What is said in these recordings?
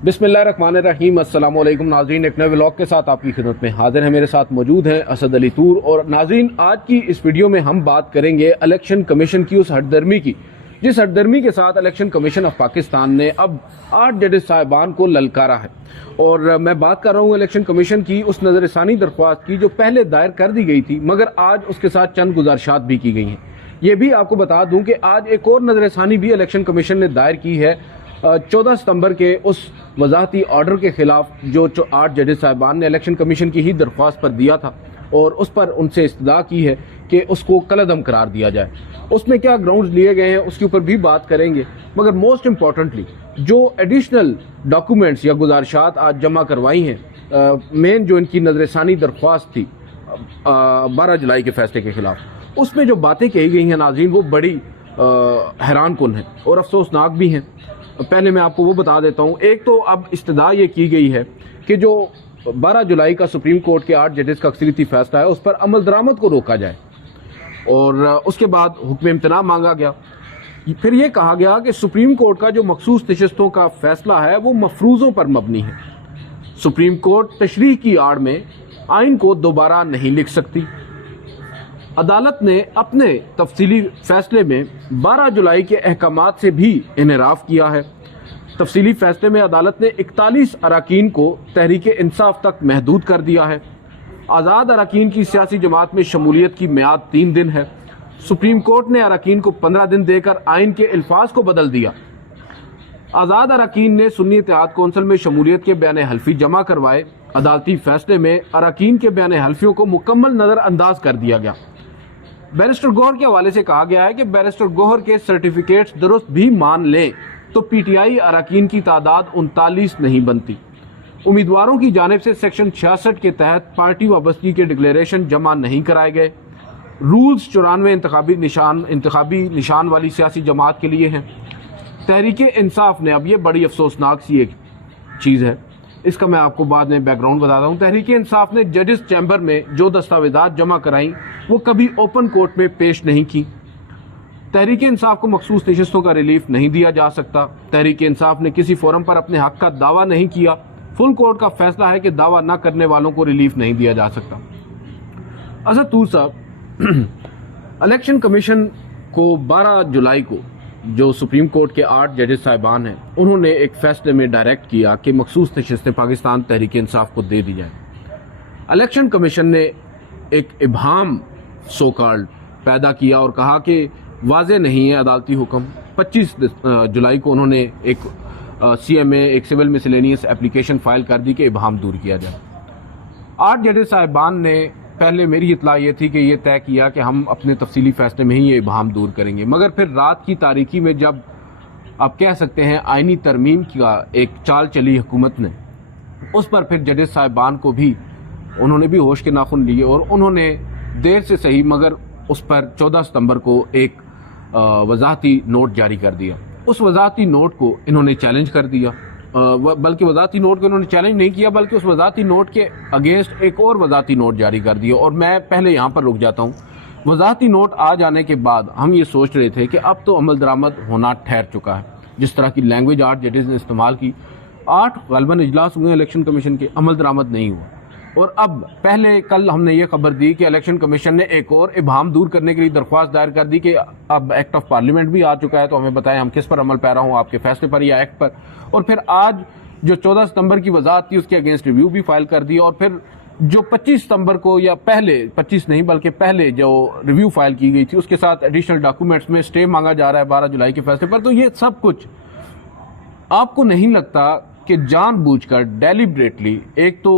बिस्मिल्लाहिर्रहमानिर्रहीम। अस्सलाम वालेकुम नाज़रीन, एक नए व्लॉग के साथ आपकी खिदमत में हाजिर है। मेरे साथ मौजूद हैं असद अली तूर। और नाज़रीन, आज की इस वीडियो में हम बात करेंगे इलेक्शन कमीशन की उस हटदर्मी की, जिस हटदर्मी के साथ इलेक्शन कमीशन ऑफ पाकिस्तान ने अब 8 जजेस साहिबान को ललकारा है। और मैं बात कर रहा हूँ इलेक्शन कमीशन की उस नजरसानी दरख्वास्त की जो पहले दायर कर दी गई थी, मगर आज उसके साथ चंद गुजारिशात भी की गई हैं। ये भी आपको बता दूं कि आज एक और नजरसानी भी इलेक्शन कमीशन ने दायर की है 14 सितंबर के उस वजाहती ऑर्डर के खिलाफ जो 8 जजेस साहिबान ने इलेक्शन कमीशन की ही दरख्वास्त पर दिया था, और उस पर उनसे इस्तदा की है कि उसको कलअदम करार दिया जाए। उसमें क्या ग्राउंड्स लिए गए हैं उसके ऊपर भी बात करेंगे, मगर मोस्ट इम्पॉर्टेंटली जो एडिशनल डॉक्यूमेंट्स या गुजारिशात आज जमा करवाई हैं, मेन जो इनकी नजरसानी दरख्वास्त थी 12 जुलाई के फैसले के खिलाफ, उसमें जो बातें कही गई हैं नाज़रीन, वो बड़ी हैरान कुन है और अफसोसनाक भी हैं। पहले मैं आपको वो बता देता हूँ। एक तो अब इस्तदा ये की गई है कि जो 12 जुलाई का सुप्रीम कोर्ट के 8 जजेस का अक्सरियती फैसला है उस पर अमल दरामद को रोका जाए, और उसके बाद हुक्म इम्तना मांगा गया। फिर ये कहा गया कि सुप्रीम कोर्ट का जो मखसूस नशिस्तों का फैसला है वो मफरूज़ों पर मबनी है। सुप्रीम कोर्ट तशरीह की आड़ में आइन को दोबारा नहीं लिख सकती। अदालत ने अपने तफसीली फैसले में 12 जुलाई के अहकामात से भी इनराफ किया है। तफसीली फैसले में अदालत ने 41 अराकीन को तहरीक इंसाफ तक महदूद कर दिया है। आज़ाद अराकीन की सियासी जमात में शमूलियत की मियाद 3 दिन है। सुप्रीम कोर्ट ने अराकीन को 15 दिन देकर आइन के अल्फाज को बदल दिया। आज़ाद अराकीन ने सुन्नी इत्तेहाद कौंसिल में शमूलियत के बयान हल्फी जमा करवाए। अदालती फैसले में अराकीन के बयान हल्फियों को मुकम्मल नज़रअंदाज कर दिया गया। बैरिस्टर गौहर के हवाले से कहा गया है कि बैरिस्टर गौहर के सर्टिफिकेट्स दुरुस्त भी मान लें तो पीटीआई अराकीन की तादाद 39 नहीं बनती। उम्मीदवारों की जानिब से सेक्शन 66 के तहत पार्टी वाबस्तगी के डिक्लेरेशन जमा नहीं कराए गए। रूल्स 94 इंतखाबी निशान वाली सियासी जमात के लिए हैं। तहरीक इंसाफ ने, अब ये बड़ी अफसोसनाक सी एक चीज़ है, इसका मैं आपको बाद में बैकग्राउंड बताता हूँ। तहरीक इंसाफ ने जजेस चैम्बर में जो दस्तावेजात जमा कराई वो कभी ओपन कोर्ट में पेश नहीं की। तहरीक इंसाफ को मखसूस नशिस्तों का रिलीफ नहीं दिया जा सकता। तहरीक इंसाफ ने किसी फोरम पर अपने हक का दावा नहीं किया। फुल कोर्ट का फैसला है कि दावा न करने वालों को रिलीफ नहीं दिया जा सकता। असद तूर साहब, इलेक्शन कमीशन को 12 जुलाई को जो सुप्रीम कोर्ट के 8 जजेस साहिबान हैं, उन्होंने एक फैसले में डायरेक्ट किया कि मखसूस नशिस्तें पाकिस्तान तहरीक इंसाफ को दे दी जाए। इलेक्शन कमीशन ने एक इब्हाम सो कॉल्ड पैदा किया और कहा कि वाज़े नहीं है अदालती हुक्म। 25 जुलाई को उन्होंने एक CMA, एक सिविल मिसलेनियस एप्लीकेशन फाइल कर दी कि इब्हाम दूर किया जाए। 8 जजेस साहिबान ने, पहले मेरी इतला ये थी कि ये तय किया कि हम अपने तफसीली फैसले में ही ये इब्हाम दूर करेंगे, मगर फिर रात की तारीकी में जब आप कह सकते हैं आइनी तरमीम का एक चाल चली हुकूमत ने, उस पर फिर जजेस साहिबान को भी, उन्होंने भी होश के नाखुन लिए और उन्होंने देर से सही मगर उस पर 14 सितंबर को एक वजाहती नोट जारी कर दिया। उस वजाहती नोट को इन्होंने चैलेंज कर दिया, बल्कि वजाहती नोट को इन्होंने चैलेंज नहीं किया बल्कि उस वजाहती नोट के अगेंस्ट एक और वजाहती नोट जारी कर दिया। और मैं पहले यहाँ पर रुक जाता हूँ। वजाहती नोट आ जाने के बाद हम ये सोच रहे थे कि अब तो अमल दरामद होना ठहर चुका है। जिस तरह की लैंग्वेज 8 जजेस ने इस्तेमाल की, 8 गलबन इजलास हुए इलेक्शन कमीशन के, अमल दरामद नहीं हुआ। और अब पहले कल हमने ये खबर दी कि इलेक्शन कमीशन ने एक और इब्हाम दूर करने के लिए दरख्वास्त दायर कर दी कि अब एक्ट ऑफ पार्लियामेंट भी आ चुका है, तो हमें बताएं हम किस पर अमल पैरा हूं, आपके फैसले पर या एक्ट पर। और फिर आज जो 14 सितंबर की वजाहत थी उसके अगेंस्ट रिव्यू भी फाइल कर दी। और फिर जो 25 सितंबर को, या पहले 25 नहीं बल्कि पहले जो रिव्यू फाइल की गई थी उसके साथ एडिशनल डॉक्यूमेंट्स में स्टे मांगा जा रहा है 12 जुलाई के फैसले पर। तो ये सब कुछ आपको नहीं लगता कि जानबूझकर डेलिब्रेटली, एक तो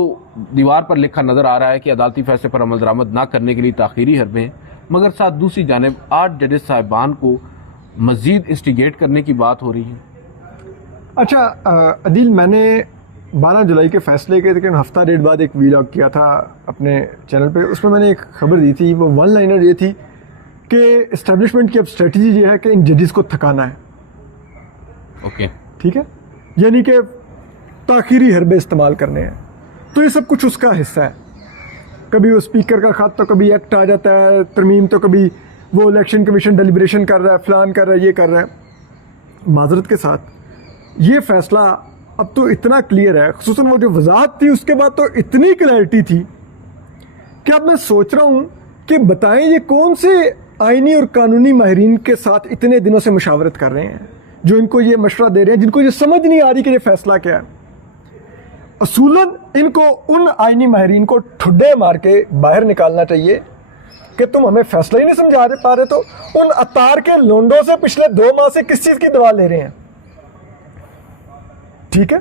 दीवार पर लिखा नजर आ रहा है कि अदालती फैसले पर अमल दरामद ना करने के लिए ताखीरी हरबें, मगर साथ दूसरी जानिब 8 जजेस साहिबान को मजीद इंस्टिगेट करने की बात हो रही है? अच्छा अदील, मैंने 12 जुलाई के फैसले के तकरीबन हफ्ता डेढ़ बाद एक वीलॉग किया था अपने चैनल पे। उसमें मैंने एक खबर दी थी, वो वन लाइनर ये थी कि इस्टेब्लिशमेंट की अब स्ट्रेटजी ये है कि इन जजेस को थकाना है। ओके, ठीक है, यानी कि ताखीरी हरबे इस्तेमाल करने हैं। तो ये सब कुछ उसका हिस्सा है। कभी वो स्पीकर का खत, तो कभी एक्ट आ जाता है तरमीम, तो कभी वो इलेक्शन कमीशन डेलिब्रेशन कर रहा है, फलान कर रहा है, ये कर रहा है। माजरत के साथ ये फैसला अब तो इतना क्लियर है, खुसूसन वो जो वजाहत थी उसके बाद तो इतनी क्लैरिटी थी कि अब मैं सोच रहा हूं कि बताएं ये कौन से आईनी और कानूनी माहिरीन के साथ इतने दिनों से मुशावरत कर रहे हैं, जो इनको ये मशवरा दे रहे हैं, जिनको ये समझ नहीं आ रही कि ये फैसला क्या है। असूलन इनको उन आईनी माहिरीन को ठुड्डे मार के बाहर निकालना चाहिए कि तुम हमें फैसला ही नहीं समझा पा रहे, तो उन अतार के लोंडों से पिछले 2 माह से किस चीज़ की दवा ले रहे हैं, ठीक है।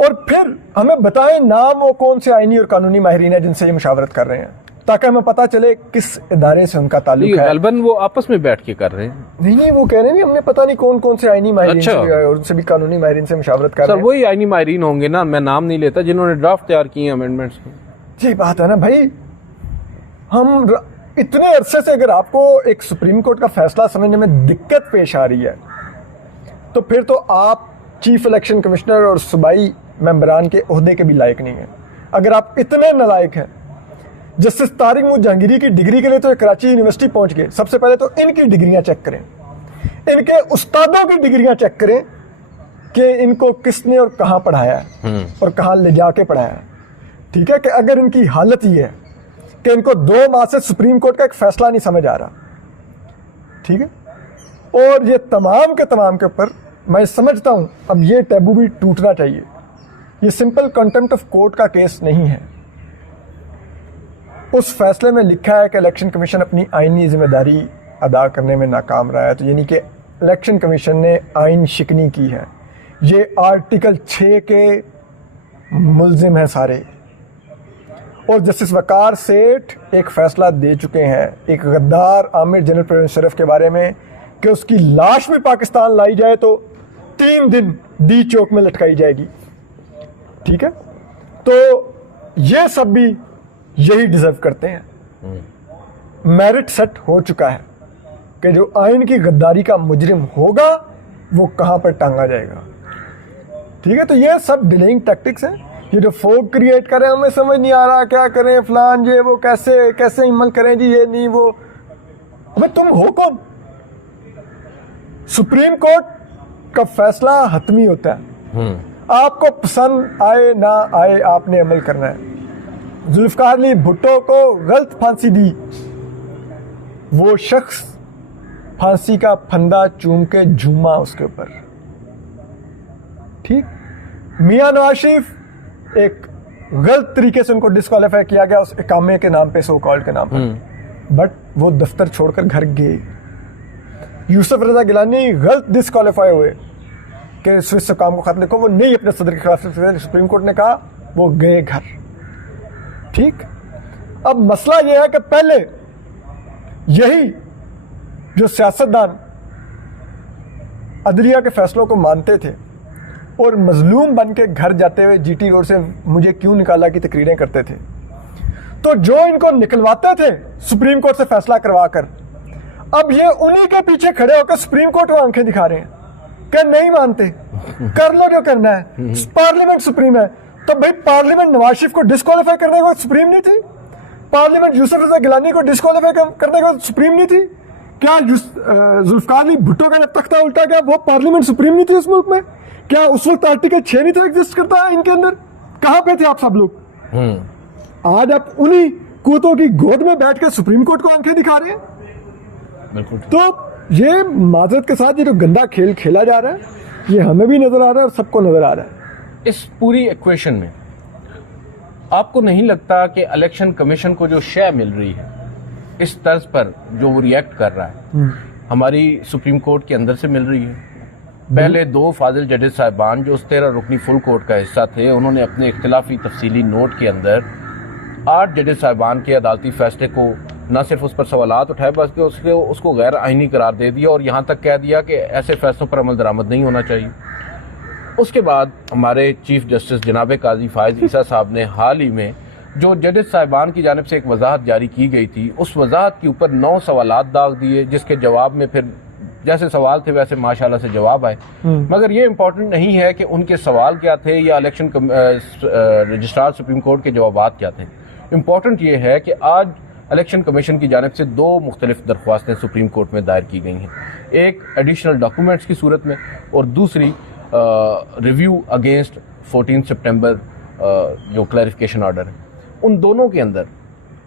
और फिर हमें बताएं नाम वो कौन से आईनी और कानूनी माहिरीन है जिनसे ये मुशावरत कर रहे हैं, ताकि हमें पता चले किस इदारे से उनका ताल्लुक है। गलबन वो आपस में बैठ के कर रहे हैं। नहीं, वो कह रहे हैं हमने पता नहीं कौन कौन से आईनी माहिरीन अच्छा। से और उनसे भी कानूनी माहिरीन से मुशावरत कर सर रहे हैं। वही आईनी माहिरीन होंगे ना, मैं नाम नहीं लेता, जिन्होंने ड्राफ्ट तैयार किए हैं अमेंडमेंट्स के। यही बात है ना भाई, हम इतने अरसे से अगर आपको एक सुप्रीम कोर्ट का फैसला समझने में दिक्कत पेश आ रही है, तो फिर तो आप चीफ इलेक्शन कमिश्नर और सूबाई मेंबरान के ओहदे के भी लायक नहीं हैं। अगर आप इतने नालायक हैं, जस्टिस तारिक महमूद जहांगीरी की डिग्री के लिए तो कराची यूनिवर्सिटी पहुंच गए, सबसे पहले तो इनकी डिग्रियां चेक करें, इनके उस्तादों की डिग्रियां चेक करें कि इनको किसने और कहां पढ़ाया है और कहां ले जाके पढ़ाया है, ठीक है। कि अगर इनकी हालत ये है कि इनको 2 माह से सुप्रीम कोर्ट का एक फैसला नहीं समझ आ रहा, ठीक है, और ये तमाम के ऊपर मैं समझता हूं अब ये टैबू भी टूटना चाहिए। ये सिंपल कंटेम्प्ट ऑफ कोर्ट का केस नहीं है। उस फैसले में लिखा है कि इलेक्शन कमीशन अपनी आईनी जिम्मेदारी अदा करने में नाकाम रहा है, तो यानी कि इलेक्शन कमीशन ने आइन शिकनी की है। ये आर्टिकल 6 के मुल्जिम हैं सारे। और जस्टिस वकार सेठ एक फैसला दे चुके हैं एक गद्दार आमिर जनरल परवेज मुशर्रफ के बारे में कि उसकी लाश भी पाकिस्तान लाई जाए तो 3 दिन डी चौक में लटकाई जाएगी, ठीक है। तो ये सब भी यही डिजर्व करते हैं। मेरिट सेट हो चुका है कि जो आइन की गद्दारी का मुजरिम होगा वो कहां पर टांगा जाएगा, ठीक है। तो ये सब डिलेइंग टैक्टिक्स हैं। ये जो फोक क्रिएट करें, हमें समझ नहीं आ रहा क्या करें, फलान ये वो कैसे अमल करें जी, ये नहीं वो। अबे तुम हो कौन? सुप्रीम कोर्ट का फैसला हतमी होता है, आपको पसंद आए ना आए आपने अमल करना है। जुल्फकार अली भुट्टो को गलत फांसी दी, वो शख्स फांसी का फंदा चूम के झूमा उसके ऊपर, ठीक। मियां नवाज शरीफ एक गलत तरीके से उनको डिस्क्वालीफाई किया गया उस इकामे के नाम पे, सो कॉल्ड के नाम पर, बट वो दफ्तर छोड़कर घर गए। यूसुफ रजा गिलानी गलत डिस्क्वालीफाई हुए कि स्विस काम को खत लिखो, वो नहीं अपने सदर के खिलाफ, सुप्रीम कोर्ट ने कहा वो गए घर, ठीक। अब मसला यह है कि पहले यही जो सियासतदान अदलिया के फैसलों को मानते थे और मजलूम बन के घर जाते हुए जीटी रोड से मुझे क्यों निकाला की तकरीरें करते थे, तो जो इनको निकलवाते थे सुप्रीम कोर्ट से फैसला करवाकर, अब ये उन्हीं के पीछे खड़े होकर सुप्रीम कोर्ट को आंखें दिखा रहे हैं कि नहीं मानते, कर लो जो करना है, पार्लियामेंट सुप्रीम है। तो भाई पार्लियामेंट नवाज शरीफ को डिस्क्वालीफाई करने के बाद सुप्रीम नहीं थी? पार्लियामेंट यूसुफ रजा गिलानी को डिस्क्वालीफाई करने के बाद सुप्रीम नहीं थी? क्या जुल्फकार अली भुट्टो का जब तख्ता उल्टा गया वो पार्लियामेंट सुप्रीम नहीं थी उस मुल्क में? क्या उस वक्त आर्टिकल 6 नहीं था एग्जिस्ट करता है इनके अंदर? कहां पे थे आप सब लोग? आज आप उन्हीं कुत्तों की गोद में बैठ कर सुप्रीम कोर्ट को आंखें दिखा रहे हैं। बिल्कुल। तो ये माजरत के साथ ये जो गंदा खेल खेला जा रहा है ये हमें भी नजर आ रहा है और सबको नजर आ रहा है। इस पूरी इक्वेशन में आपको नहीं लगता कि इलेक्शन कमीशन को जो शय मिल रही है, इस तर्ज पर जो वो रिएक्ट कर रहा है, हमारी सुप्रीम कोर्ट के अंदर से मिल रही है? पहले 2 फाजिल जजेस साहिबान जो उस 13 रुकनी फुल कोर्ट का हिस्सा थे, उन्होंने अपने इख्तिलाफी तफसीली नोट के अंदर 8 जजेस साहिबान के अदालती फैसले को न सिर्फ उस पर सवालात उठाए बल्कि उसको गैर आइनी करार दे दिया और यहाँ तक कह दिया कि ऐसे फैसलों पर अमल दरामद नहीं होना चाहिए। उसके बाद हमारे चीफ जस्टिस जनाब काजी फायज ईसा साहब ने हाल ही में जो जजेस साहिबान की जानिब से एक वजाहत जारी की गई थी, उस वजाहत के ऊपर 9 सवालात दाग दिए, जिसके जवाब में फिर जैसे सवाल थे वैसे माशाल्लाह से जवाब आए। मगर ये इम्पोर्टेंट नहीं है कि उनके सवाल क्या थे या इलेक्शन रजिस्ट्रार सुप्रीम कोर्ट के जवाबात क्या थे। इम्पोर्टेंट ये है कि आज इलेक्शन कमीशन की जानिब से 2 मुख्तलिफ दरख्वास्तें सुप्रीम कोर्ट में दायर की गई हैं, एक एडिशनल डॉक्यूमेंट्स की सूरत में और दूसरी रिव्यू अगेंस्ट 14 सितंबर जो क्लैरिफिकेशन ऑर्डर है, उन दोनों के अंदर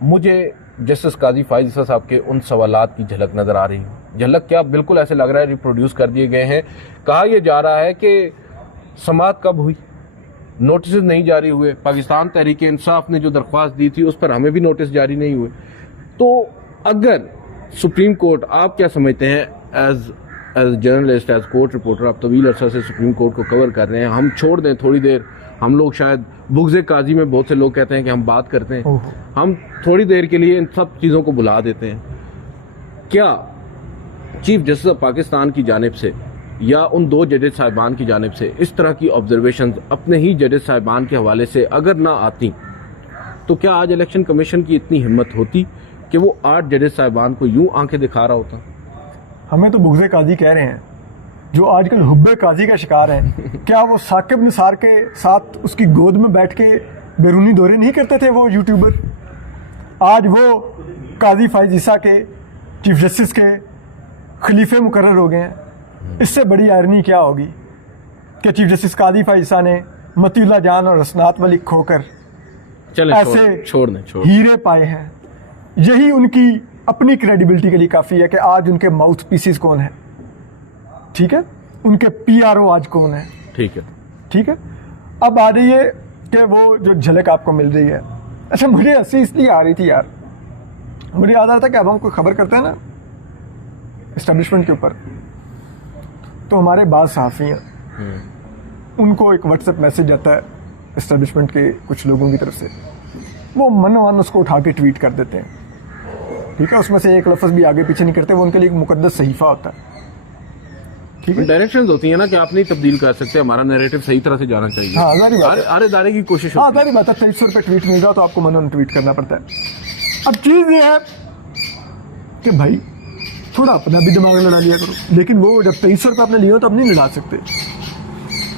मुझे जस्टिस काजी फाइज ईसा साहब के उन सवालात की झलक नज़र आ रही है। झलक क्या, बिल्कुल ऐसे लग रहा है रिप्रोड्यूस कर दिए गए हैं। कहा यह जा रहा है कि समाअत कब हुई, नोटिस नहीं जारी हुए, पाकिस्तान तहरीक इंसाफ ने जो दरख्वास्त दी थी उस पर हमें भी नोटिस जारी नहीं हुए। तो अगर सुप्रीम कोर्ट, आप क्या समझते हैं as journalist, as court reporter, आप तवील अरसा से सुप्रीम कोर्ट को कवर कर रहे हैं, हम छोड़ दें थोड़ी देर, हम लोग शायद बुग़्ज़े काजी में बहुत से लोग कहते हैं कि हम बात करते हैं, हम थोड़ी देर के लिए इन सब चीज़ों को भुला देते हैं, क्या चीफ जस्टिस ऑफ पाकिस्तान की जानिब से या उन दो जजेस साहिबान की जानिब से इस तरह की ऑब्जर्वेशन अपने ही जजेस साहिबान के हवाले से अगर ना आती तो क्या आज इलेक्शन कमीशन की इतनी हिम्मत होती कि वो 8 जजेस साहिबान को यूं आंखें दिखा रहा होता? हमें तो बुग़्ज़े काजी कह रहे हैं जो आजकल हुब्बे काजी का शिकार हैं। क्या वो साकिब निसार के साथ उसकी गोद में बैठ के बैरूनी दौरे नहीं करते थे वो यूट्यूबर? आज वो काजी फाइज ईसा के चीफ जस्टिस के खलीफे मुकर्रर हो गए हैं। इससे बड़ी आयरनी क्या होगी कि चीफ जस्टिस काजी फाइज ईसा ने मतीउल्लाह जान और हसनात मलिक खोकर ऐसे हीरे पाए हैं। यही उनकी अपनी क्रेडिबिलिटी के लिए काफ़ी है कि आज उनके माउथ पीसेस कौन है, ठीक है, उनके PRO आज कौन है, ठीक है। अब आ रही है कि वो जो झलक आपको मिल रही है, अच्छा मुझे हंसी इसलिए आ रही थी यार, मुझे याद आ रहा था कि अब हम कोई खबर करते हैं ना इस्टेब्लिशमेंट के ऊपर, तो हमारे बाद सहाफ़ी हैं, उनको एक व्हाट्सएप मैसेज आता है इस्टेब्लिशमेंट के कुछ लोगों की तरफ से, वो मनोमान उसको उठा के ट्वीट कर देते हैं, ठीक है, उसमें से एक लफ्ज़ भी आगे पीछे नहीं करते, वो उनके लिए एक मुकद्दस सहीफ़ा होता है, ठीक है। डायरेक्शंस होती है ना कि आप नहीं तब्दील कर सकते, हमारा नैरेटिव सही तरह से जाना चाहिए। हाँ, आरे दारे की कोशिश। हाँ, सारी बात है। 2300 रुपये ट्वीट मिल रहा तो आपको मनोन ट्वीट करना पड़ता है। अब चीज़ ये है कि भाई थोड़ा अपना भी दिमाग लड़ा लिया करो, लेकिन वो जब 2300 रुपये आपने लिया तो अब नहीं लड़ा सकते,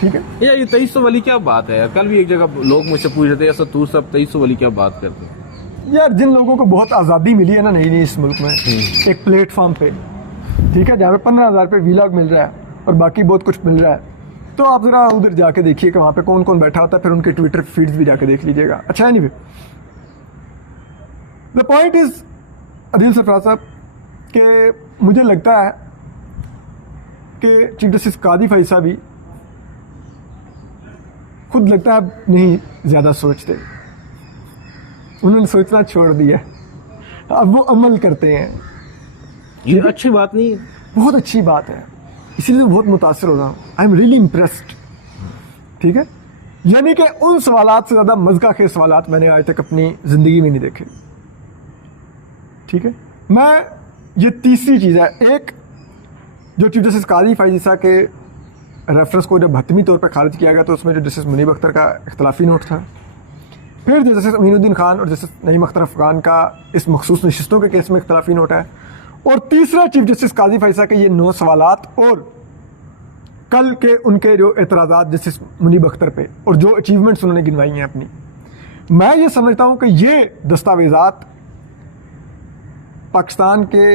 ठीक है। यार ये 2300 वाली क्या बात है यार? कल भी एक जगह लोग मुझसे पूछ रहे थे ऐसा तू सब 2300 वाली क्या बात करते हैं यार? जिन लोगों को बहुत आज़ादी मिली है ना नई इस मुल्क में, एक प्लेटफॉर्म पे, ठीक है, जहाँ पे 15,000 पे वीलॉग मिल रहा है और बाकी बहुत कुछ मिल रहा है, तो आप ज़रा उधर जाके देखिए कि वहाँ पे कौन कौन बैठा होता है, फिर उनके ट्विटर फीड्स भी जाके देख लीजिएगा। अच्छा, anyway the point is Adeel Sarfaraz साहब कि मुझे लगता है कि चीफ जस्टिस काजी फाइज साहब भी खुद लगता है अब नहीं ज़्यादा सोचते, उन्होंने सोचना छोड़ दिया, अब वो अमल करते हैं। ये अच्छी बात नहीं है, बहुत अच्छी बात है, इसीलिए तो बहुत मुतासिर हो रहा हूँ। आई एम रियली इम्प्रेस्ड, ठीक है। यानी कि उन सवालात से ज़्यादा मज़का के सवालात मैंने आज तक अपनी ज़िंदगी में नहीं देखे, ठीक है। मैं ये तीसरी चीज़ है, एक जो चीफ जस्टिस काजी फाइज ईसा के रेफरेंस को जब हतमी तौर पर खारिज किया गया तो उसमें जो जस्टिस मुनीब अख्तर का इख्तलाफी नोट था, फिर जो जस्टिस अमीनुद्दीन खान और जस्टिस नईम अख्तर अफगान का इस मखसूस नशिस्तों के केस में इख्तलाफी नोट है, और तीसरा चीफ जस्टिस काजी फाइज ईसा के ये 9 सवालात और कल के उनके जो एतराज़ात जस्टिस मुनीब अख्तर पे और जो अचीवमेंट्स उन्होंने गिनवाई हैं अपनी, मैं ये समझता हूँ कि ये दस्तावेज़ात पाकिस्तान के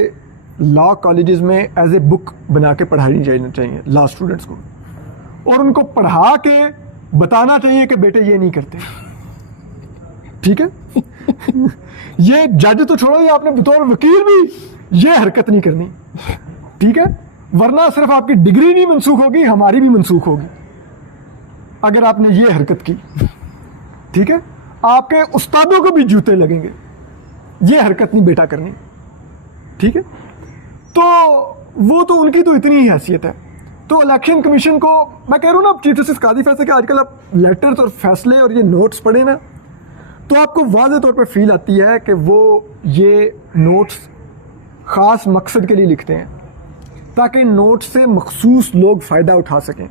लॉ कॉलेजेस में एज ए बुक बना के पढ़ानी चाहिए लॉ स्टूडेंट्स को, और उनको पढ़ा के बताना चाहिए कि बेटे ये नहीं करते, ठीक है। ये जज तो छोड़ो, ये आपने बतौर वकील भी ये हरकत नहीं करनी, ठीक है, वरना सिर्फ आपकी डिग्री नहीं मनसूख होगी, हमारी भी मनसूख होगी अगर आपने ये हरकत की, ठीक है। आपके उस्तादों को भी जूते लगेंगे, ये हरकत नहीं बेटा करनी, ठीक है। तो वो तो उनकी तो इतनी ही हैसियत है। तो इलेक्शन कमीशन को मैं कह रहा हूँ ना, चीफ जस्टिस काजी फैसले के आजकल आप लेटर्स और फैसले और ये नोट्स पढ़े ना, तो आपको वाज़ेह तौर पे फील आती है कि वो ये नोट्स ख़ास मकसद के लिए लिखते हैं ताकि नोट्स से मखसूस लोग फ़ायदा उठा सकें,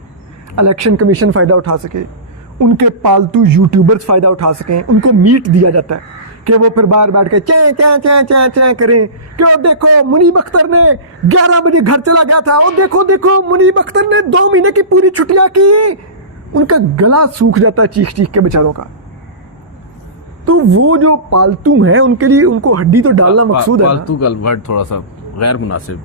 इलेक्शन कमीशन फ़ायदा उठा सके, उनके पालतू यूट्यूबर्स फ़ायदा उठा सकें, उनको मीट दिया जाता है कि वो फिर बाहर बैठ के चैं चैं चैं चैं चैं करें कि ओ देखो मुनीब अख्तर ने 11 बजे घर चला गया था, ओ देखो देखो मुनीब अख्तर ने 2 महीने की पूरी छुट्टियां की। उनका गला सूख जाता है चीख चीख के बेचारों का। तो वो जो पालतू हैं उनके लिए उनको हड्डी तो डालना मकसूद है। पालतू का वर्ड थोड़ा सा गैर मुनासिब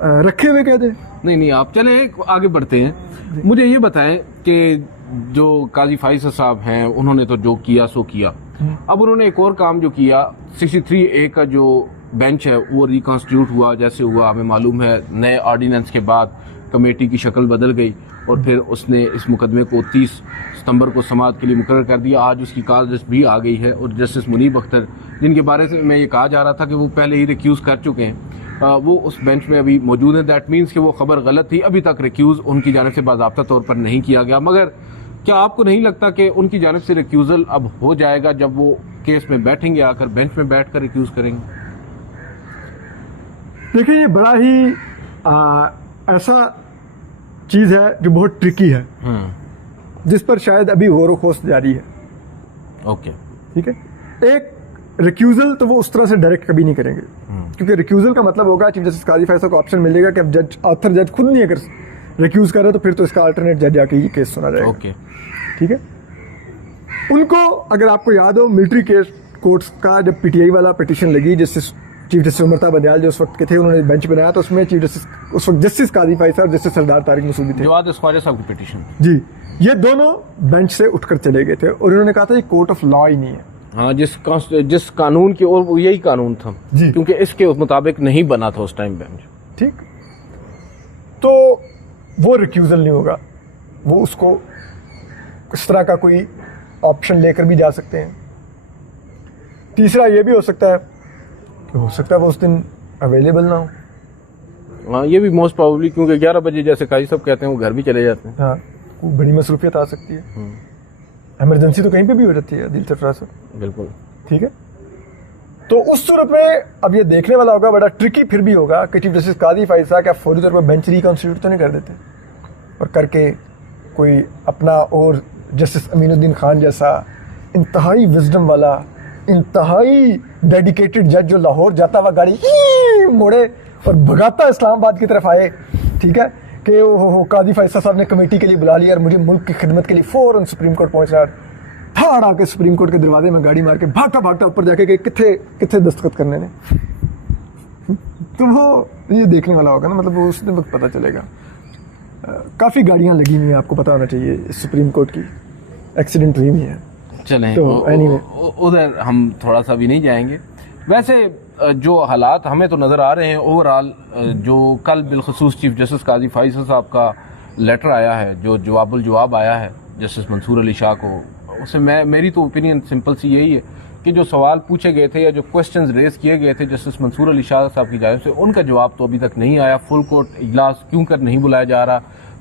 रखे हुए कह दें। नहीं नहीं, आप चले आगे बढ़ते हैं। मुझे ये बताएं कि जो काजी फाइज साहब हैं उन्होंने तो जो किया सो किया, अब उन्होंने एक और काम जो किया, 63A का जो बेंच है वो रिकॉन्स्टिट्यूट हुआ जैसे हुआ, हमें मालूम है नए ऑर्डिनेंस के बाद कमेटी की शक्ल बदल गई और फिर उसने इस मुकदमे को 30 सितंबर को समाअत के लिए मुकर्रर कर दिया। आज उसकी काज भी आ गई है और जस्टिस मुनीब अख्तर, जिनके बारे में ये कहा जा रहा था कि वो पहले ही रिक्यूज़ कर चुके हैं, वो उस बेंच में अभी मौजूद है। दैट मीन्स कि वो खबर गलत थी, अभी तक रिक्यूज़ उनकी जानिब से बाज़ाब्ता तौर पर नहीं किया गया। मगर क्या आपको नहीं लगता कि उनकी जानिब से रिक्यूज़ल अब हो जाएगा जब वो केस में बैठेंगे, आकर बेंच में बैठ कर रिक्यूज़ करेंगे? देखिए, ये बड़ा ही ऐसा चीज़ है जो बहुत ट्रिकी है, जिस पर शायद अभी गौर व खोज जारी है। ओके, ठीक है। एक रिक्यूजल तो वो उस तरह से डायरेक्ट कभी नहीं करेंगे, क्योंकि रिक्यूजल का मतलब होगा चीफ जस्टिस काजी फैसला को ऑप्शन मिलेगा कि अब जज ऑथर जज खुद नहीं अगर रिक्यूज कर रहे तो फिर तो इसका अल्टरनेट जज आके ही केस सुना जाएगा। ओके, ठीक है। उनको, अगर आपको याद हो, मिलिट्री केस कोर्ट्स का जब पीटीआई वाला पिटीशन लगी, जस्टिस चीफ जस्टिस उमर ताब बंदयाल जो उस वक्त के थे, उन्होंने बेंच बनाया, तो उसमें चीफ जस्टिस उस वक्त जस्टिस काजी फैसला और जस्टिस सरदार तारिक मसूदी थे, जवाद ख्वाजा साहब की पिटीशन। जी, ये दोनों बेंच से उठकर चले गए थे और उन्होंने कहा था ये कोर्ट ऑफ लॉ ही नहीं है। हाँ, जिस कानून की और वो यही कानून था जी, क्योंकि इसके मुताबिक नहीं बना था उस टाइम बेंच। ठीक, तो वो रिक्यूजल नहीं होगा, वो उसको इस तरह का कोई ऑप्शन लेकर भी जा सकते हैं। तीसरा ये भी हो सकता है कि हो सकता है वो उस दिन अवेलेबल ना हो। हाँ, ये भी मोस्ट प्रोबेबली, क्योंकि 11 बजे जैसे काजी साहब कहते हैं वो घर भी चले जाते हैं। हाँ, कोई बड़ी मसरूफियत आ सकती है, इमरजेंसी तो कहीं पे भी हो जाती है दिल सरफराज से। बिल्कुल, ठीक है। तो उस सूरत में अब ये देखने वाला होगा, बड़ा ट्रिकी फिर भी होगा कि चीफ जस्टिस काजी फैज साहब क्या फौरी तौर पर बेंच रिकॉन्स्टिट्यूट तो नहीं कर देते और करके कोई अपना और जस्टिस अमीनुद्दीन खान जैसा इंतहाई विजडम वाला, इंतहाई डेडिकेटेड जज जो लाहौर जाता हुआ गाड़ी मोड़े और भगाता इस्लामाबाद की तरफ आए, ठीक है, कि वो काजी फैसला साहब ने कमेटी के लिए बुला लिया और मुझे मुल्क की खिदमत के लिए फ़ौरन सुप्रीम कोर्ट पहुंच रहा है, ठाड़ आके सुप्रीम कोर्ट के दरवाजे में गाड़ी मार के भागता भागता ऊपर जाके कि किथे दस्तखत करने ने। तो वो ये देखने वाला होगा ना, मतलब वो उस दिन वक्त पता चलेगा। काफ़ी गाड़ियाँ लगी हुई हैं, आपको पता होना चाहिए, सुप्रीम कोर्ट की एक्सीडेंट हुई हुई है। चलें, तो anyway, उधर हम थोड़ा सा भी नहीं जाएंगे। वैसे जो हालात हमें तो नज़र आ रहे हैं ओवरऑल, जो कल बिलखसूस चीफ जस्टिस काजी फैज साहब का लेटर आया है, जो जवाब आया है जस्टिस मंसूर अली शाह को, उससे मेरी तो ओपिनियन सिंपल सी यही है कि जो सवाल पूछे गए थे या जो क्वेश्चंस रेज किए गए थे जस्टिस मंसूर अली शाह साहब की जानिब से, उनका जवाब तो अभी तक नहीं आया। फुल कोर्ट इजलास क्यों कर नहीं बुलाया जा रहा,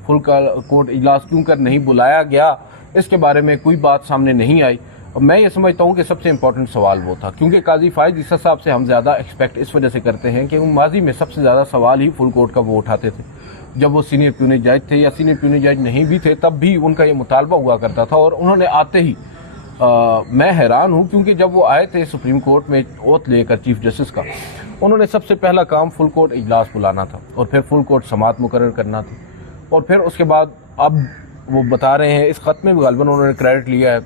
फुल कोर्ट इजलास क्यों कर नहीं बुलाया गया, इसके बारे में कोई बात सामने नहीं आई। और मैं ये समझता हूँ कि सबसे इम्पोर्टेंट सवाल वो था, क्योंकि काजी फैज ईसा साहब से हम ज़्यादा एक्सपेक्ट इस वजह से करते हैं कि वो माजी में सबसे ज़्यादा सवाल ही फुल कोर्ट का वो उठाते थे। जब वो सीनियर प्यूनिज जज थे या सीनियर प्यूनिज जज नहीं भी थे, तब भी उनका ये मुतालबा हुआ करता था और उन्होंने आते ही मैं हैरान हूँ, क्योंकि जब वो आए थे सुप्रीम कोर्ट में ओथ लेकर चीफ जस्टिस का, उन्होंने सबसे पहला काम फुल कोर्ट इजलास बुलाना था और फिर फुल कोर्ट समाअत मुकर्रर करना था। और फिर उसके बाद अब वो बता रहे हैं, इस खत में भी गालिबन उन्होंने क्रेडिट लिया है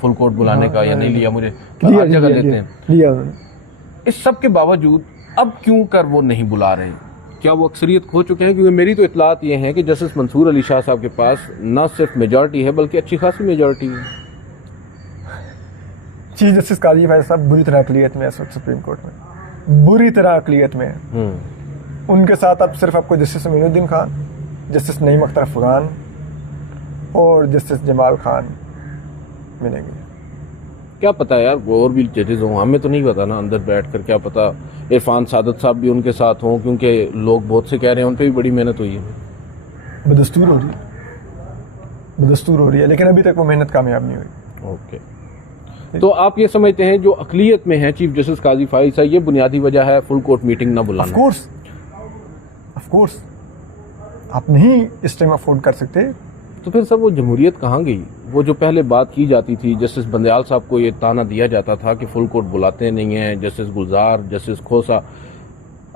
फुल कोर्ट बुलाने का, या नहीं लिया, मुझे हर जगह देते हैं लिया। इस सब के बावजूद अब क्यों कर वो नहीं बुला रहे? क्या वो अक्सरियत खो चुके हैं? क्योंकि मेरी तो इतलात ये है कि जस्टिस मंसूर अली शाह साहब के पास न सिर्फ मेजॉरिटी है बल्कि अच्छी खासी मेजॉरिटी है। चीफ जस्टिस काजी फैज साहब बुरी तरह अकलियत में इस वक्त सुप्रीम कोर्ट में, बुरी तरह अकलियत में है। उनके साथ अब सिर्फ आपको जस्टिस अमीनुद्दीन खान, जस्टिस नईम अख्तर अफगान और जस्टिस जमाल खान मिलेंगे। क्या पता यार, और भी जजेस हों, हमें तो नहीं पता ना अंदर बैठ कर, क्या पता इरफान सादत साहब भी उनके साथ हों, क्योंकि लोग बहुत से कह रहे हैं उन पर भी बड़ी मेहनत हुई है। बदस्तूर हो रही है, लेकिन अभी तक वो मेहनत कामयाब नहीं हुई। ओके, तो आप ये समझते हैं जो अकलियत में है चीफ जस्टिस काजी फैज साहब, ये बुनियादी वजह है फुल कोर्ट मीटिंग ना बुलाना? ऑफ कोर्स आप नहीं इस टाइम अफोर्ड कर सकते। तो फिर सब वो जमहूरियत कहाँ गई? वो जो पहले बात की जाती थी, जस्टिस बंदयाल साहब को ये ताना दिया जाता था कि फुल कोर्ट बुलाते नहीं हैं, जस्टिस गुलजार, जस्टिस खोसा।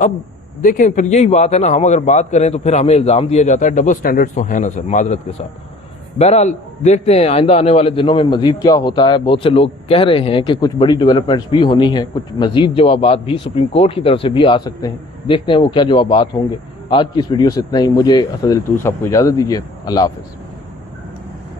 अब देखें, फिर यही बात है ना, हम अगर बात करें तो फिर हमें इल्ज़ाम दिया जाता है, डबल स्टैंडर्ड्स तो है ना सर, माजरत के साथ। बहरहाल देखते हैं आइंदा आने वाले दिनों में मजीद क्या होता है। बहुत से लोग कह रहे हैं कि कुछ बड़ी डेवलपमेंट्स भी होनी है, कुछ मजीद जवाबात भी सुप्रीम कोर्ट की तरफ से भी आ सकते हैं। देखते हैं वो क्या जवाबात होंगे आज की इस वीडियो से इतना ही। मुझे असद अली तूर साहब को इजाज़त दीजिए। अल्लाह हाफ़िज़।